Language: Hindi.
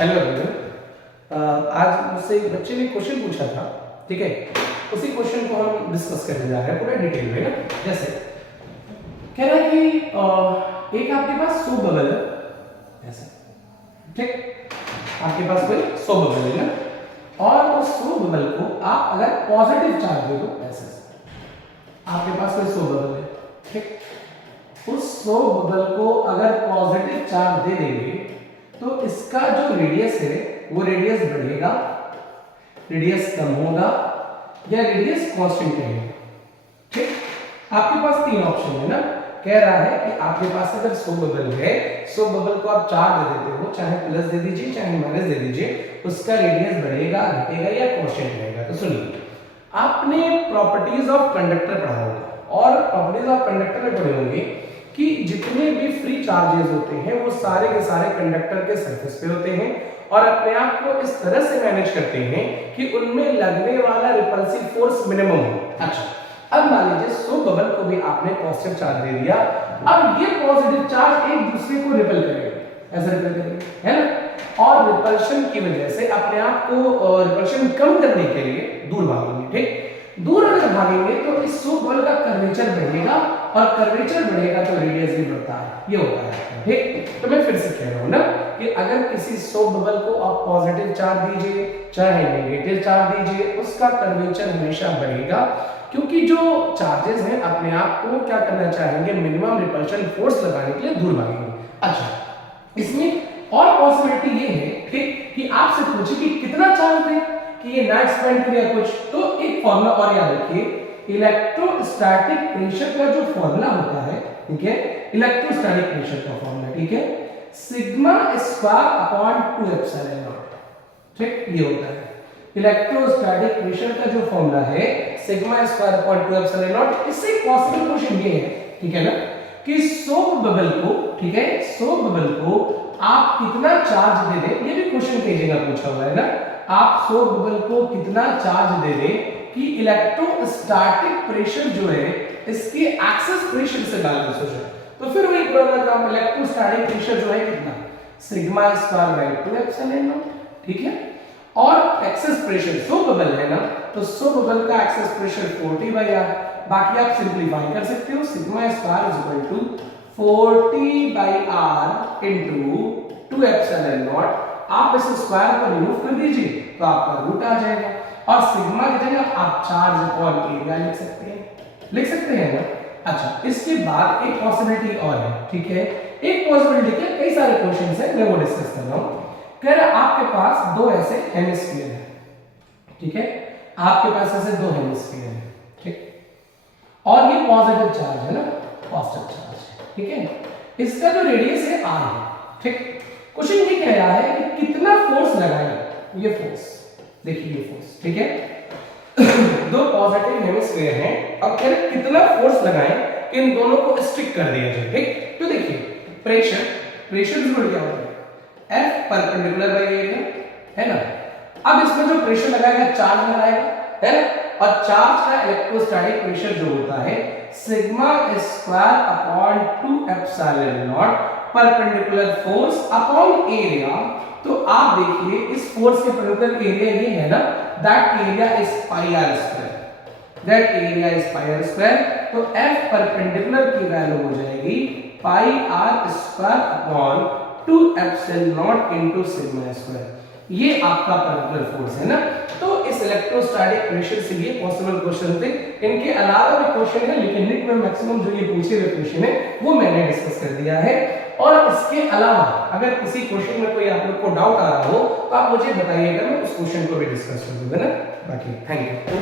Hello everyone. आज मुझसे एक बच्चे ने क्वेश्चन पूछा था, ठीक है। उसी क्वेश्चन को हम डिस्कस करने जा रहे हैं पूरा डिटेल में ना। जैसे कह रहा है कि एक आपके पास 100 बबल है, ऐसा, ठीक। आपके पास कोई 100 बबल है ना, और उस 100 बबल को आप अगर पॉजिटिव चार्ज दे दो, ऐसे आपके पास कोई 100 बबल है, ठीक। उस 100 बबल को अगर पॉजिटिव चार्ज दे देंगे तो इसका जो रेडियस है वो रेडियस बढ़ेगा, रेडियस कम होगा या रेडियस कांस्टेंट रहेगा, ठीक। आपके पास तीन ऑप्शन है ना। कह रहा है कि आपके पास अगर 100 बबल है, 100 बबल को आप चार्ज दे देते हो, चाहे प्लस दे दीजिए चाहे माइनस दे दीजिए, उसका रेडियस बढ़ेगा, घटेगा या कांस्टेंट रहेगा। तो सुनिए, आपने प्रॉपर्टीज ऑफ कंडक्टर पढ़ा होगा और प्रॉपर्टीज ऑफ कंडक्टर में पढ़े होंगे कि जितने भी फ्री चार्जेस होते हैं वो सारे के सारे कंडक्टर के सरफेस पे होते हैं और अपने आप को इस तरह से मैनेज करते हैं कि उनमें लगने वाला रिपल्सिव फोर्स मिनिमम हो। अच्छा, अब मान लीजिए 100 बबल को भी आपने पॉजिटिव चार्ज दे दिया। अब ये पॉजिटिव चार्ज एक दूसरे को रिपेल करेंगे, ऐसा रिपेल करेंगे, है ना। और रिपल्शन की वजह से अपने आप को रिपल्शन कम करने के लिए दूर भागेंगे, ठीक। दूर अगर भागेंगे तो इस 100 बबल का कर्वेचर बढ़ेगा और कर्वेचर बढ़ेगा तो रेडियस भी बढ़ता है, ये होता है, ठीक। तो मैं फिर से कह रहा हूं ना कि अगर किसी 100 बबल को आप पॉजिटिव चार्ज दीजिए चाहे नेगेटिव चार्ज दीजिए, उसका कर्वेचर हमेशा बढ़ेगा, क्योंकि जो चार्जेस हैं अपने आप को क्या करना चाहेंगे, मिनिमम रिपल्शन फोर्स लगाने के लिए दूर भागेंगे। अच्छा, इसमें और पॉसिबिलिटी ये है, ठीक, कि आपसे पूछे कि कितना चार्ज दें कि ये ना एक्सपेंड करें या कुछ, तो एक फॉर्मूला और याद रखिए, इलेक्ट्रोस्टैटिक प्रेशर का जो फॉर्मूला होता है, ठीक है, इलेक्ट्रोस्टैटिक प्रेशर का फॉर्मूला, ठीक है, sigma square upon 2 epsilon not, ठीक, ये होता है इलेक्ट्रोस्टैटिक प्रेशर का जो फॉर्मूला है, sigma square upon 2 epsilon not. इससे पॉसिबल क्वेश्चन ये है, ठीक है ना, कि 100 बबल को, ठीक है, 100 बबल को आप कितना चार्ज दे दें, ये भी क्वेश्चन कई जगह पूछा हुआ है ना। आप 100 बबल को कितना चार्ज दे दें कि इलेक्ट्रोस्टैटिक प्रेशर जो है इसके एक्सेस प्रेशर से बैलेंस हो जाए। तो फिर वही पुराना काम, इलेक्ट्रोस्टैटिक प्रेशर जो है कितना, sigma square by 2 epsilon not, ठीक है। और एक्सेस प्रेशर 100 बबल है ना, तो 100 बबल का एक्सेस प्रेशर 40 बाय r। बाकी आप सिंपलीफाई कर सकते हो, sigma square is equal to 40 by r into 2 epsilon naught. आप इस स्क्वायर को रिमूव कर दीजिए तो आपका रूट आ जाएगा, और सिग्मा की जगह आप चार्ज अपॉन एरिया लिख सकते हैं ना। अच्छा, इसके बाद एक पॉसिबिलिटी और है, ठीक है, एक पॉसिबिलिटी के कई सारे क्वेश्चंस हैं, मैं वो डिस्कस कर रहा हूं। कह रहा आपके पास दो ऐसे हेमिस्फीयर है, ठीक है, आपके पास ऐसे दो हेमिस्फीयर है, ठीक, और ये पॉजिटिव चार्ज है ना, पॉजिटिव चार्ज, ठीक है। इसका जो रेडियस है r है, ठीक। क्वेश्चन ये कह रहा है कि कितना फोर्स लगाएं, ये फोर्स देखिए, ये फोर्स, ठीक है। दो पॉजिटिव हेमिस्फीयर हैं, अब कह रहे कितना फोर्स लगाएं कि इन दोनों को स्टिक कर दिया जाए, ठीक। तो देखिए, प्रेशर जरूर क्या होता है, F परपेंडिकुलर बाय एरिया, है ना। अब इसमें जो प्रेशर लगाएगा, चार्ज लगाएगा, है ना, और चार्ज का इलेक्ट्रोस्टैटिक प्रेशर जो होता है sigma square upon 2 epsilon not perpendicular force upon area. तो आप देखिए इस फोर्स के परपेंडिकुलर एरिया ये है ना, that area is pi r square, that area is pi r square. तो F परपेंडिकुलर की वैल्यू हो जाएगी पाई r square upon 2 epsilon not into sigma square. ये आपका परपेंडिकुलर फोर्स है ना। तो इस इलेक्ट्रोस्टैटिक प्रेशर से ये पॉसिबल क्वेश्चन थे। इनके अलावा भी क्वेश्चन है, लेकिन निट में मैक्सिमम जो ये पूछे हुए क्वेश्चन है वो मैंने डिस्कस कर दिया है। और इसके अलावा अगर किसी क्वेश्चन में कोई आप लोग को डाउट आ रहा हो तो आप मुझे बताइएगा, मैं उस क्वेश्चन को भी डिस्कस कर दूंगा ना। बाकी थैंक यू।